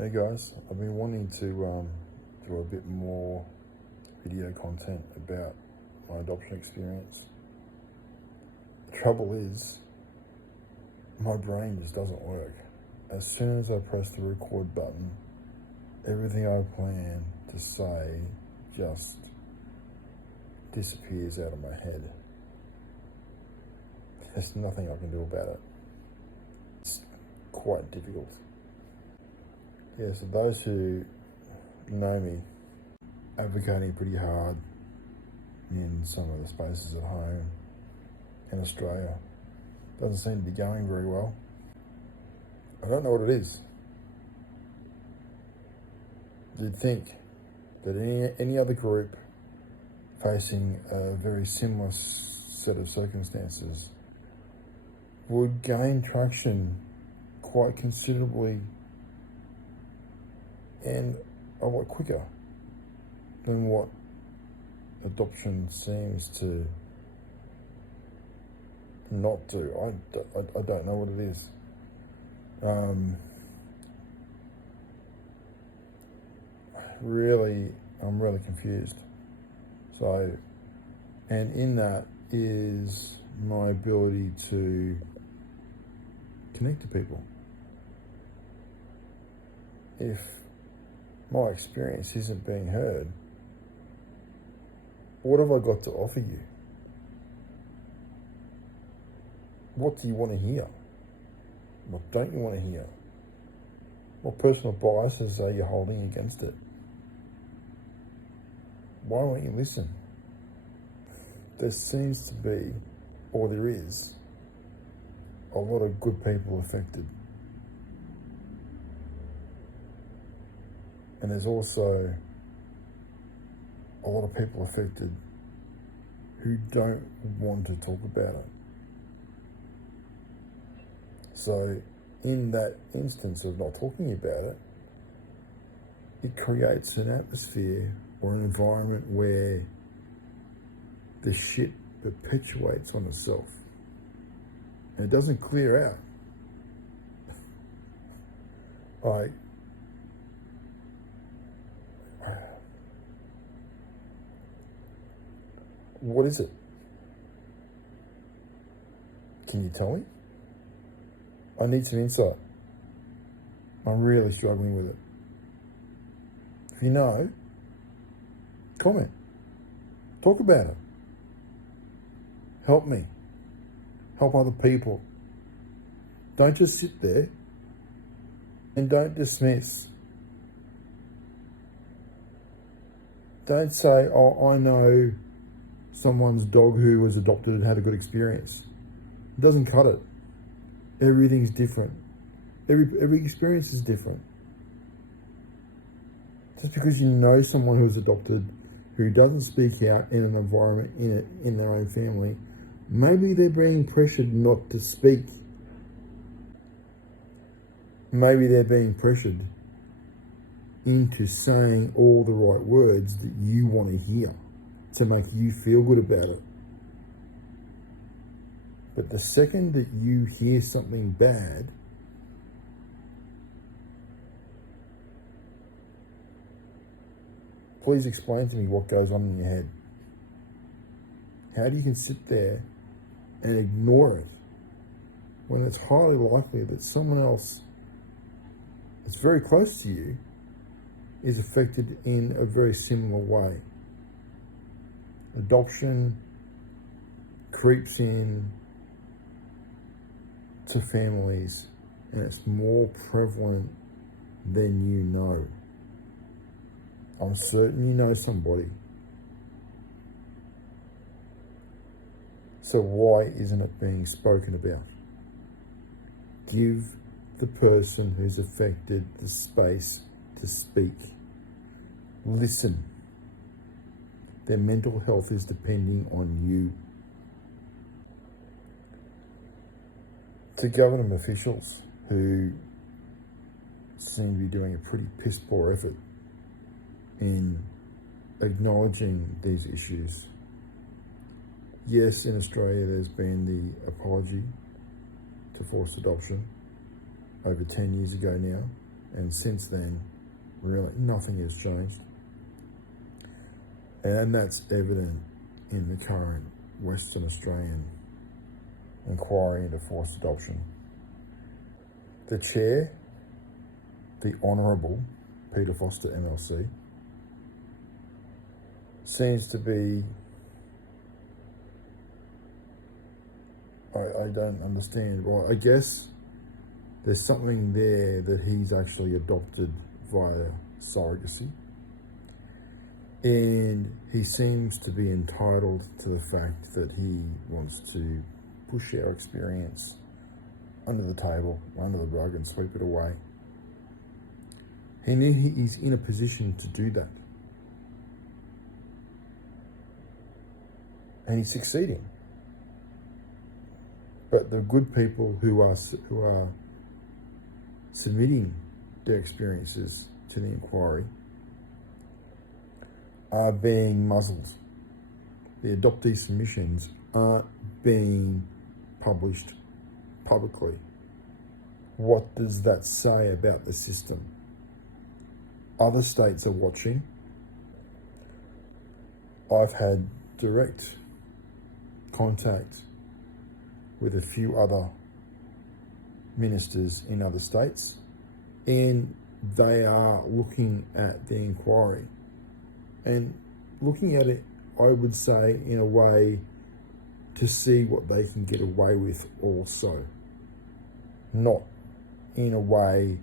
Hey guys, I've been wanting to do a bit more video content about my adoption experience. The trouble is, my brain just doesn't work. As soon as I press the record button, everything I plan to say just disappears out of my head. There's nothing I can do about it. It's quite difficult. Yeah, so those who know me, advocating pretty hard in some of the spaces at home in Australia, doesn't seem to be going very well. I don't know what it is. You'd think that any other group facing a very similar set of circumstances would gain traction quite considerably and a lot quicker than what adoption seems to not do. I don't know what it is. I'm really confused. So, and in that is my ability to connect to people. If my experience isn't being heard, what have I got to offer you? What do you want to hear? What don't you want to hear? What personal biases are you holding against it? Why won't you listen? There seems to be, or there is, a lot of good people affected. And there's also a lot of people affected who don't want to talk about it. So in that instance of not talking about it, it creates an atmosphere or an environment where the shit perpetuates on itself and it doesn't clear out. Like, what is it? Can you tell me? I need some insight. I'm really struggling with it. If you know, comment. Talk about it. Help me. Help other people. Don't just sit there and don't dismiss. Don't say, oh, I know someone's dog who was adopted and had a good experience. It doesn't cut it. Everything's different. Every experience is different. Just because you know someone who's adopted who doesn't speak out in an environment in their own family, maybe they're being pressured not to speak. Maybe they're being pressured into saying all the right words that you want to hear to make you feel good about it. But the second that you hear something bad, please explain to me what goes on in your head. How do you can sit there and ignore it when it's highly likely that someone else that's very close to you is affected in a very similar way? Adoption creeps in to families and it's more prevalent than you know. I'm certain you know somebody. So why isn't it being spoken about? Give the person who's affected the space to speak. Listen. Their mental health is depending on you. To government officials who seem to be doing a pretty piss poor effort in acknowledging these issues. Yes, in Australia there's been the apology to forced adoption over 10 years ago now. And since then, really, nothing has changed. And that's evident in the current Western Australian inquiry into forced adoption. The chair, the Honourable Peter Foster MLC, seems to be, I don't understand. Well, I guess there's something there that he's actually adopted via surrogacy. And he seems to be entitled to the fact that he wants to push our experience under the table, under the rug, and sweep it away. He's in a position to do that. And he's succeeding. But the good people who are submitting their experiences to the inquiry are being muzzled. The adoptee submissions aren't being published publicly. What does that say about the system? Other states are watching. I've had direct contact with a few other ministers in other states, and they are looking at the inquiry and looking at it, I would say, in a way to see what they can get away with also, not in a way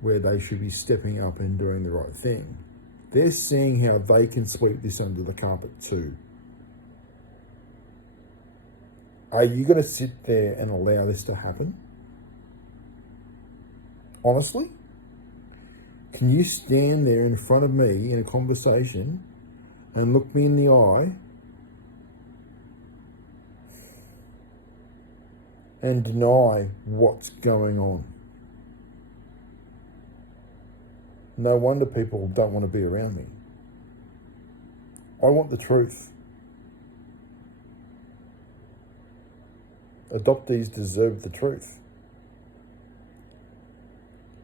where they should be stepping up and doing the right thing. They're seeing how they can sweep this under the carpet too. Are you going to sit there and allow this to happen? Honestly? Can you stand there in front of me in a conversation and look me in the eye and deny what's going on? No wonder people don't want to be around me. I want the truth. Adoptees deserve the truth.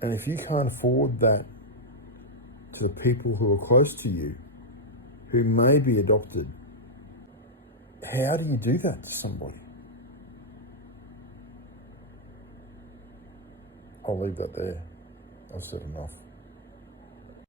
And if you can't afford that to the people who are close to you, who may be adopted, how do you do that to somebody? I'll leave that there. I've said enough.